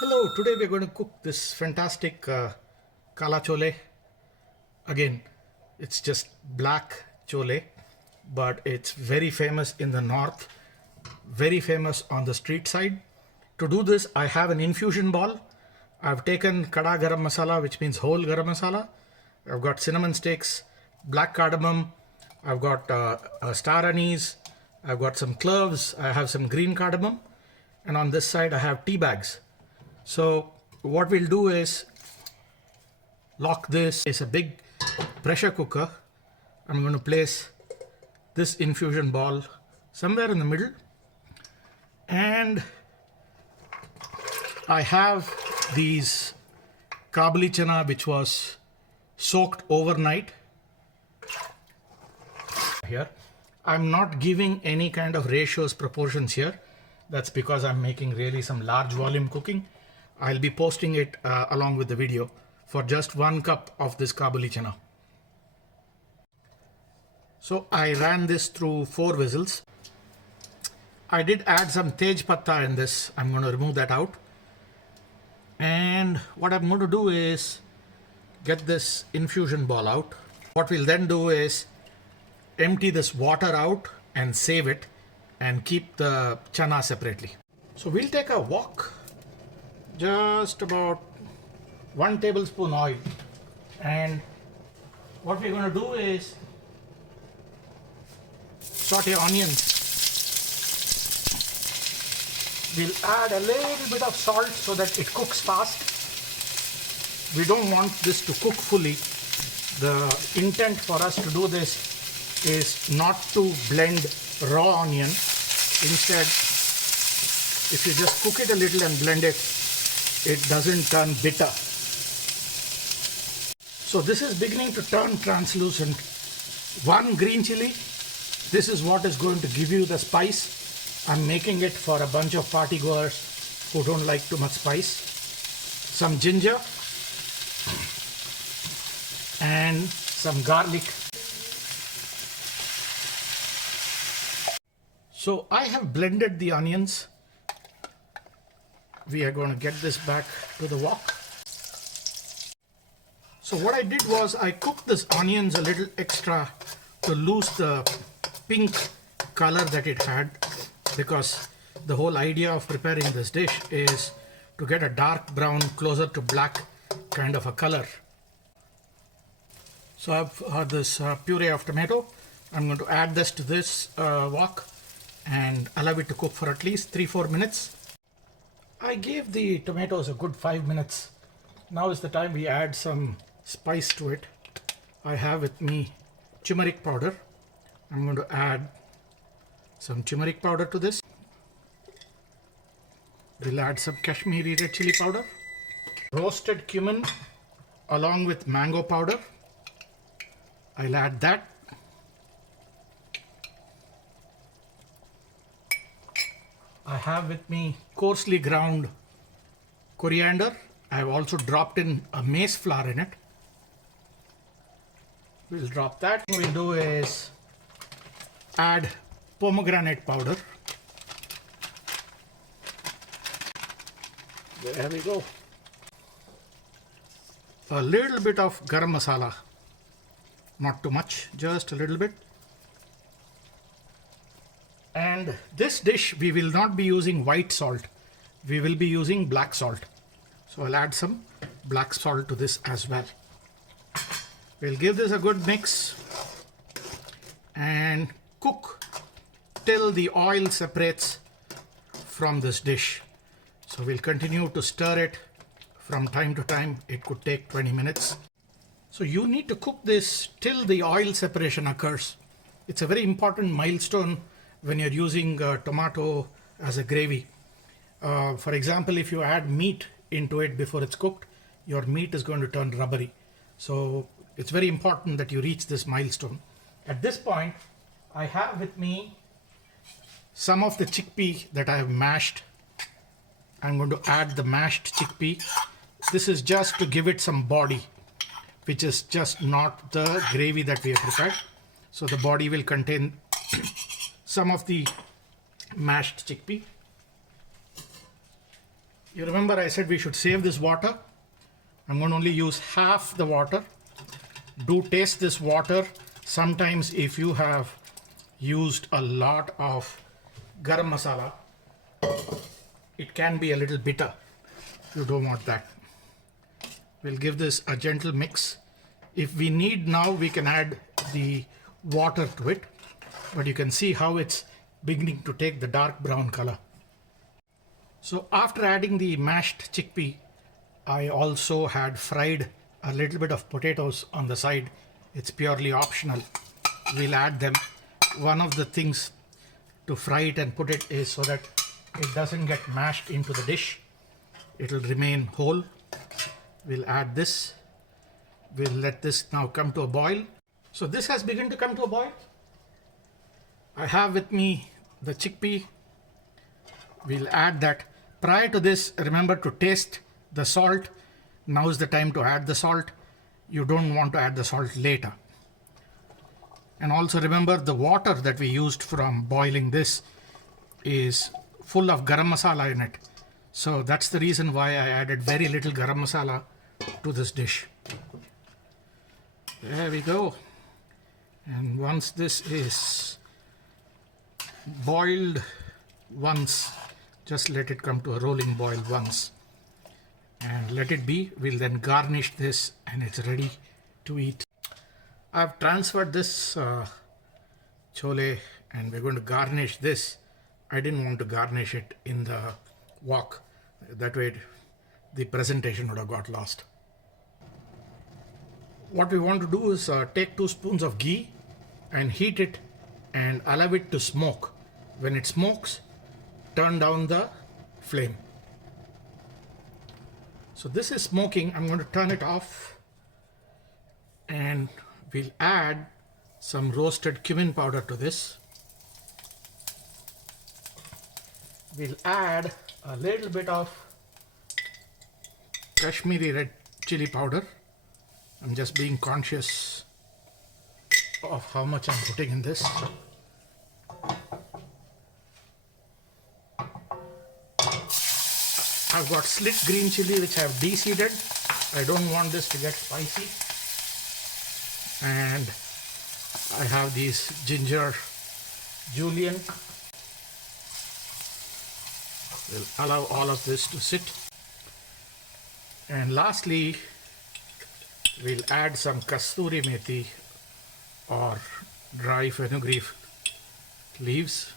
Hello, today we're going to cook this fantastic kala chole. Again, it's just black chole, but it's very famous in the north, very famous on the street side. To do this, I have an infusion ball. I've taken Khada Garam Masala, which means whole Garam Masala. I've got cinnamon sticks, black cardamom. I've got star anise. I've got some cloves. I have some green cardamom. And on this side, I have tea bags. So what we'll do is lock this. It's a big pressure cooker. I'm going to place this infusion ball somewhere in the middle. And I have these Kabuli Chana, which was soaked overnight. Here, I'm not giving any kind of ratios, proportions here. That's because I'm making really some large volume cooking. I'll be posting it along with the video for just 1 cup of this Kabuli Chana. So I ran this through 4 whistles. I did add some tej patta in this. I'm going to remove that out. And what I'm going to do is get this infusion ball out. What we'll then do is empty this water out and save it and keep the chana separately. So we'll take a wok, just about 1 tablespoon oil, and what we're going to do is saute onions. We'll add a little bit of salt so that it cooks fast. We don't want this to cook fully. The intent for us to do this is not to blend raw onion. Instead, if you just cook it a little and blend it, it doesn't turn bitter. So this is beginning to turn translucent. 1 green chili. This is what is going to give you the spice. I'm making it for a bunch of party goers who don't like too much spice. Some ginger and some garlic. So I have blended the onions. We are going to get this back to the wok. So what I did was I cooked this onions a little extra to lose the pink color that it had, because the whole idea of preparing this dish is to get a dark brown, closer to black kind of a color. So I've had this puree of tomato. I'm going to add this to this wok and allow it to cook for at least 3-4 minutes. I gave the tomatoes a good 5 minutes. Now is the time we add some spice to it. I have with me tumeric powder. I'm going to add some tumeric powder to this. We'll add some Kashmiri red chili powder, roasted cumin along with mango powder. I'll add that. I have with me coarsely ground coriander. I have also dropped in a mace flower in it. We'll drop that. What we'll do is add pomegranate powder. There we go. A little bit of garam masala. Not too much, just a little bit. And this dish, we will not be using white salt. We will be using black salt. So I'll add some black salt to this as well. We'll give this a good mix and cook till the oil separates from this dish. So we'll continue to stir it from time to time. It could take 20 minutes. So you need to cook this till the oil separation occurs. It's a very important milestone when you're using tomato as a gravy. For example, if you add meat into it before it's cooked, your meat is going to turn rubbery. So it's very important that you reach this milestone. At this point, I have with me some of the chickpea that I have mashed. I'm going to add the mashed chickpea. This is just to give it some body, which is just not the gravy that we have prepared. So the body will contain some of the mashed chickpea. You remember I said we should save this water. I'm going to only use half the water. Do taste this water. Sometimes if you have used a lot of garam masala, it can be a little bitter. You don't want that. We'll give this a gentle mix. If we need now, we can add the water to it, but you can see how it's beginning to take the dark brown color. So after adding the mashed chickpea, I also had fried a little bit of potatoes on the side. It's purely optional. We'll add them. One of the things to fry it and put it is so that it doesn't get mashed into the dish. It will remain whole. We'll add this. We'll let this now come to a boil. So this has begun to come to a boil. I have with me the chickpea. We'll add that. Prior to this, remember to taste the salt. Now is the time to add the salt. You don't want to add the salt later. And also remember the water that we used from boiling this is full of garam masala in it. So that's the reason why I added very little garam masala to this dish. There we go. And once this is boiled once, just let it come to a rolling boil once and let it be. We'll then garnish this and it's ready to eat. I've transferred this chole and we're going to garnish this. I didn't want to garnish it in the wok. That way the presentation would have got lost. What we want to do is take 2 spoons of ghee and heat it and allow it to smoke. When it smokes, turn down the flame. So this is smoking. I'm going to turn it off and we'll add some roasted cumin powder to this. We'll add a little bit of Kashmiri red chili powder. I'm just being conscious of how much I'm putting in this. I've got slit green chili which I've de-seeded. I don't want this to get spicy. And I have these ginger Julien. We'll allow all of this to sit. And lastly, we'll add some kasturi methi or dry fenugreek leaves.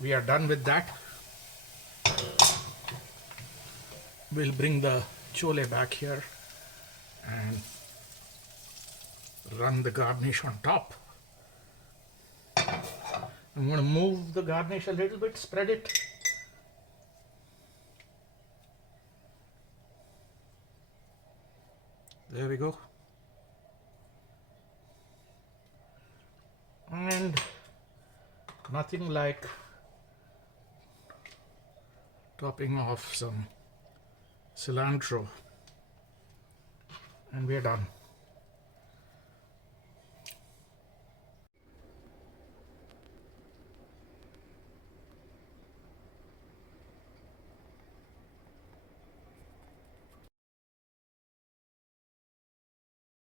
We are done with that. We'll bring the chole back here and run the garnish on top. I'm going to move the garnish a little bit, spread it. There we go. And nothing like topping off some cilantro. And we're done.